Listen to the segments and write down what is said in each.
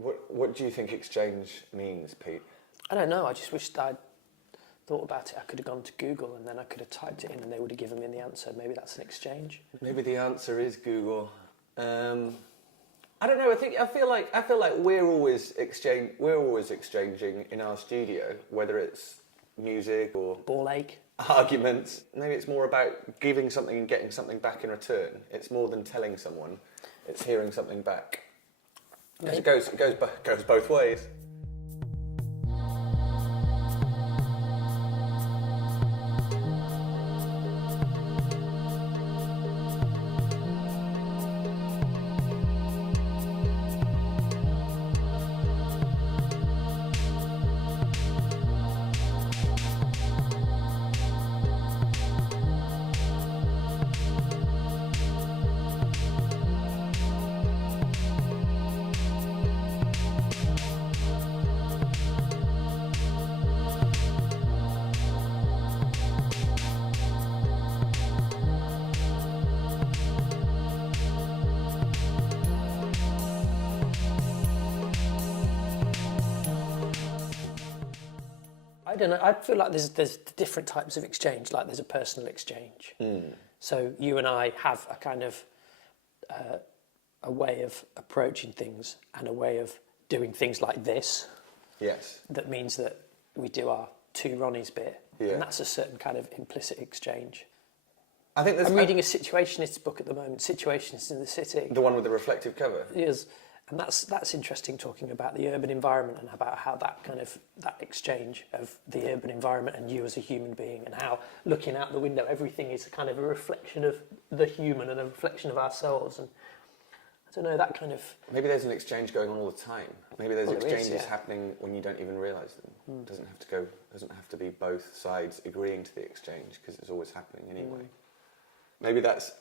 What do you think exchange means, Pete? I don't know. I just wished I'd thought about it. I could have gone to Google and then I could have typed it in and they would have given me the answer. Maybe that's an exchange. Maybe the answer is Google. I don't know. I feel like we're always exchanging in our studio, whether it's music or Ball ache. Arguments. Maybe it's more about giving something and getting something back in return. It's more than telling someone. It's hearing something back. Because it goes both ways. I don't know. I feel like there's different types of exchange. Like there's a personal exchange. So you and I have a kind of a way of approaching things and a way of doing things like this. Yes. That means that we do our two Ronnies bit, and that's a certain kind of implicit exchange. I think I'm reading a situationist book at the moment. Situationists in the City. The one with the reflective cover. Yes. And that's interesting, talking about the urban environment and about how that exchange of the urban environment and you as a human being, and how looking out the window, everything is kind of a reflection of the human and a reflection of ourselves. And I don't know, that kind of... Maybe there's an exchange going on all the time. Maybe there's exchanges happening when you don't even realise them. It doesn't have to be both sides agreeing to the exchange, because it's always happening anyway. Maybe that's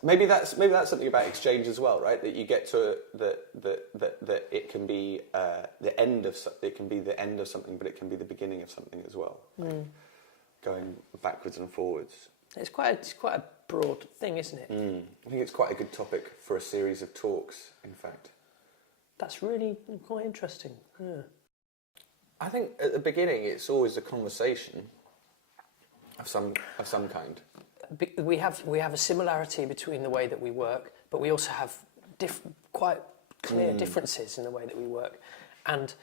something about exchange as well, right? That you get to that it can be the end of something, but it can be the beginning of something as well. Going backwards and forwards. It's quite a broad thing, isn't it? I think it's quite a good topic for a series of talks. In fact, that's really quite interesting. Yeah. I think at the beginning it's always a conversation of some kind. We have a similarity between the way that we work, but we also have quite clear differences in the way that we work. And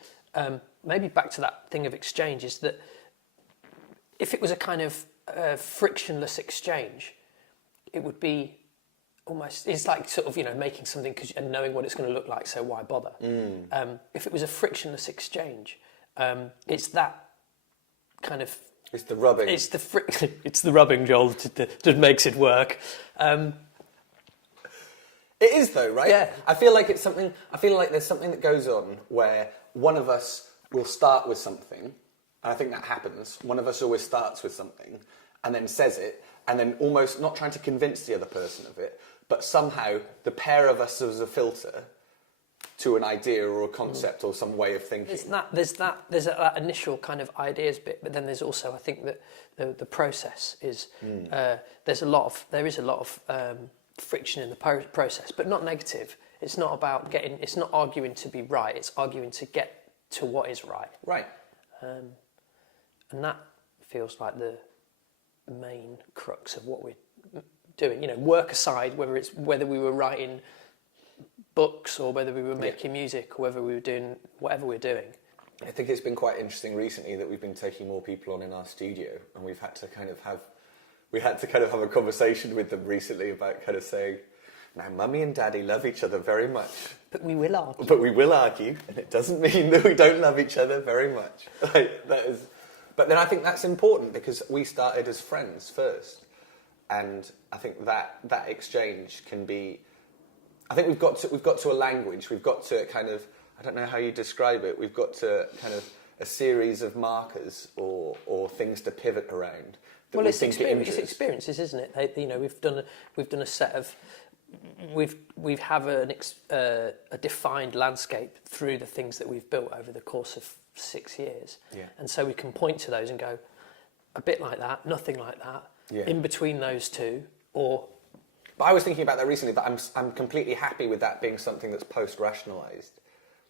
maybe back to that thing of exchange, is that if it was a kind of frictionless exchange, it would be almost, it's like sort of, making something and knowing what it's going to look like, so why bother? If it was a frictionless exchange, it's that kind of... It's the rubbing. It's the rubbing, Joel, that makes it work. It is though, right? Yeah. I feel like there's something that goes on where one of us will start with something, and I think that happens. One of us always starts with something and then says it, and then almost not trying to convince the other person of it, but somehow the pair of us as a filter to an idea or a concept or some way of thinking. There's that initial kind of ideas bit, but then there's also, I think, that the process is there is a lot of friction in the process, but not negative. It's not about it's not arguing to be right. It's arguing to get to what is right. Right. And that feels like the main crux of what we're doing. Work aside, whether we were writing books or whether we were making music or whether we were doing whatever we're doing. I think it's been quite interesting recently that we've been taking more people on in our studio, and we've had to kind of have a conversation with them recently about kind of saying, now Mummy and Daddy love each other very much. But we will argue. And it doesn't mean that we don't love each other very much. But then I think that's important, because we started as friends first. And I think that exchange can be... I think we've got to a language. We've got to kind of, I don't know how you describe it. We've got to kind of a series of markers or things to pivot around. Well, it's experiences, isn't it? We've done a set of, we have a defined landscape through the things that we've built over the course of 6 years. Yeah. And so we can point to those and go, a bit like that, nothing like that. Yeah. In between those two, or. But I was thinking about that recently, but I'm completely happy with that being something that's post-rationalised.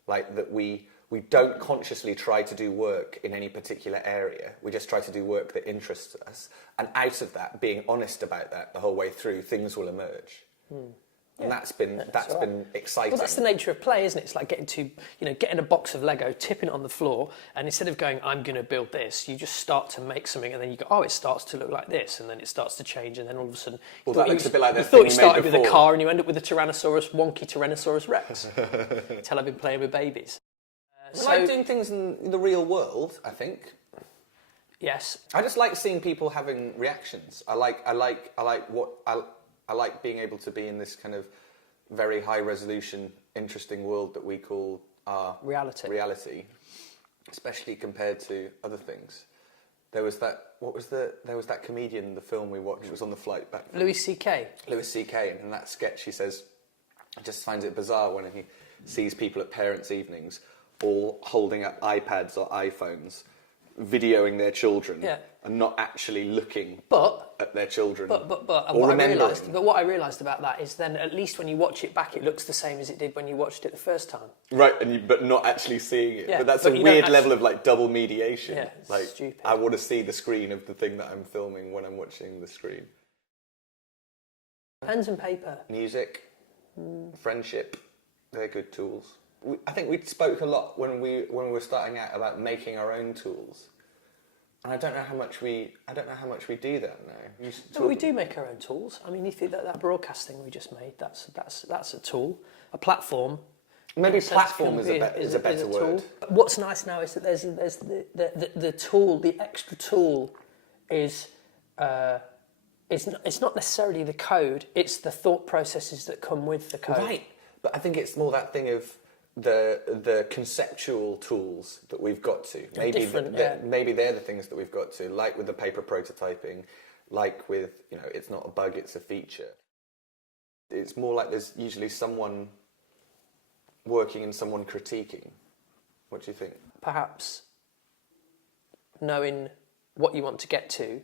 Like that we we don't consciously try to do work in any particular area. We just try to do work that interests us. And out of that, being honest about that the whole way through, things will emerge. And that's been exciting. Well, that's the nature of play, isn't it? It's like getting a box of Lego, tipping it on the floor, and instead of going, I'm going to build this, you just start to make something, and then you go, oh, it starts to look like this, and then it starts to change, and then all of a sudden, well, that looks a bit like you thought you started with a car, and you end up with a wonky Tyrannosaurus Rex. Until I've been playing with babies. I like doing things in the real world, I think. Yes. I just like seeing people having reactions. I like being able to be in this kind of very high resolution, interesting world that we call our reality, especially compared to other things. There was that comedian in the film we watched, was on the flight back. Louis C.K. Louis C.K. And in that sketch he says, he just finds it bizarre when he sees people at parents' evenings all holding up iPads or iPhones, videoing their children and not actually looking at their children. But what I realised about that is then at least when you watch it back, it looks the same as it did when you watched it the first time. Right, but not actually seeing it. Yeah, but that's a weird level of like double mediation. Yeah, like stupid. I want to see the screen of the thing that I'm filming when I'm watching the screen. Pens and paper. Music, friendship, they're good tools. I think we spoke a lot when we were starting out about making our own tools, and I don't know how much we do that now. No, we do make our own tools. I mean, you think that broadcasting we just made, that's a tool, a platform. Maybe platform is a better word. What's nice now is that there's the tool, the extra tool is. It's not necessarily the code; it's the thought processes that come with the code. Right, but I think it's more that thing of the conceptual tools that we've got to. Maybe they're the things that we've got to, like with the paper prototyping, like with, it's not a bug, it's a feature. It's more like there's usually someone working and someone critiquing. What do you think? Perhaps knowing what you want to get to,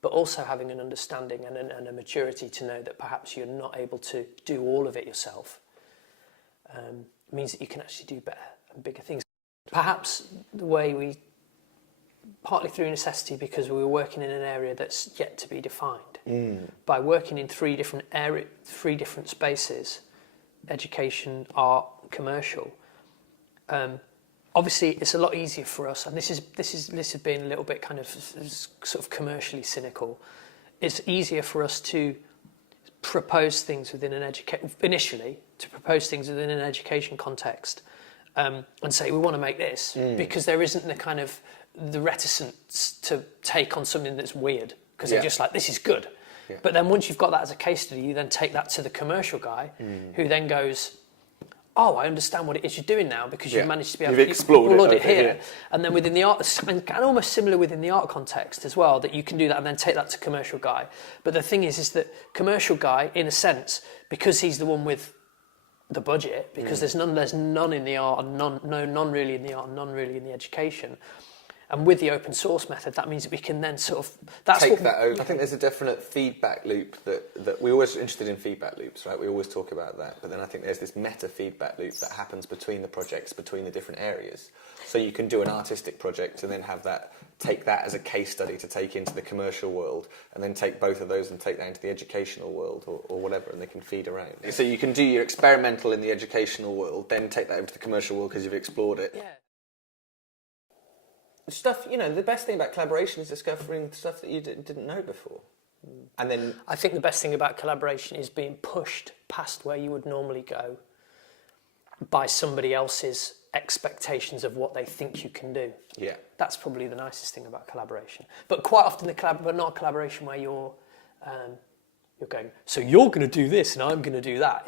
but also having an understanding and a maturity to know that perhaps you're not able to do all of it yourself. Means that you can actually do better and bigger things. Perhaps the way we, partly through necessity, because we were working in an area that's yet to be defined, by working in three different spaces, education, art, commercial. Obviously, it's a lot easier for us, and this has been a little bit kind of sort of commercially cynical. It's easier for us to propose things within an education context, and say we want to make this, because there isn't the reticence to take on something that's weird, because they're just like, this is good. Yeah. But then once you've got that as a case study, you then take that to the commercial guy, who then goes, oh, I understand what it is you're doing now, because you've managed to be able to explore it here. And then within the art, and almost similar within the art context as well, that you can do that and then take that to commercial guy. But the thing is that commercial guy, in a sense, because he's the one with the budget, because there's none in the art, and none really in the art, and none really in the education. And with the open source method, that means that we can then sort of... I think there's a definite feedback loop that we're always interested in feedback loops, right? We always talk about that. But then I think there's this meta feedback loop that happens between the projects, between the different areas. So you can do an artistic project and then take that as a case study to take into the commercial world, and then take both of those and take that into the educational world or whatever, and they can feed around. So you can do your experimental in the educational world, then take that into the commercial world because you've explored it. Yeah. Stuff, the best thing about collaboration is discovering stuff that you didn't know before. And then I think the best thing about collaboration is being pushed past where you would normally go by somebody else's expectations of what they think you can do. Yeah. That's probably the nicest thing about collaboration. But quite often but not a collaboration where you're going, so you're going to do this and I'm going to do that.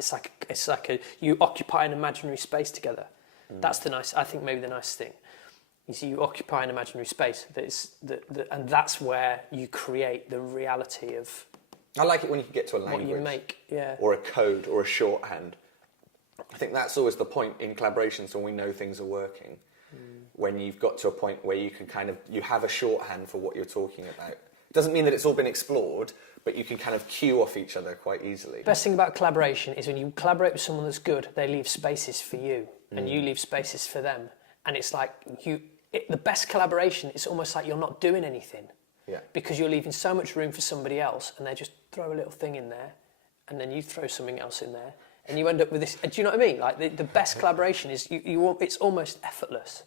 It's like you occupy an imaginary space together. That's I think maybe the nicest thing. You see, you occupy an imaginary space, and that's where you create the reality of. I like it when you can get to a language, what you make, or a code, or a shorthand. I think that's always the point in collaborations when we know things are working. When you've got to a point where you can you have a shorthand for what you're talking about. It doesn't mean that it's all been explored, but you can kind of cue off each other quite easily. Best thing about collaboration is when you collaborate with someone that's good, they leave spaces for you. and you leave spaces for them. And it's like the best collaboration, it's almost like you're not doing anything. Yeah. Because you're leaving so much room for somebody else, and they just throw a little thing in there, and then you throw something else in there, and you end up with this. Do you know what I mean? Like the best collaboration is it's almost effortless.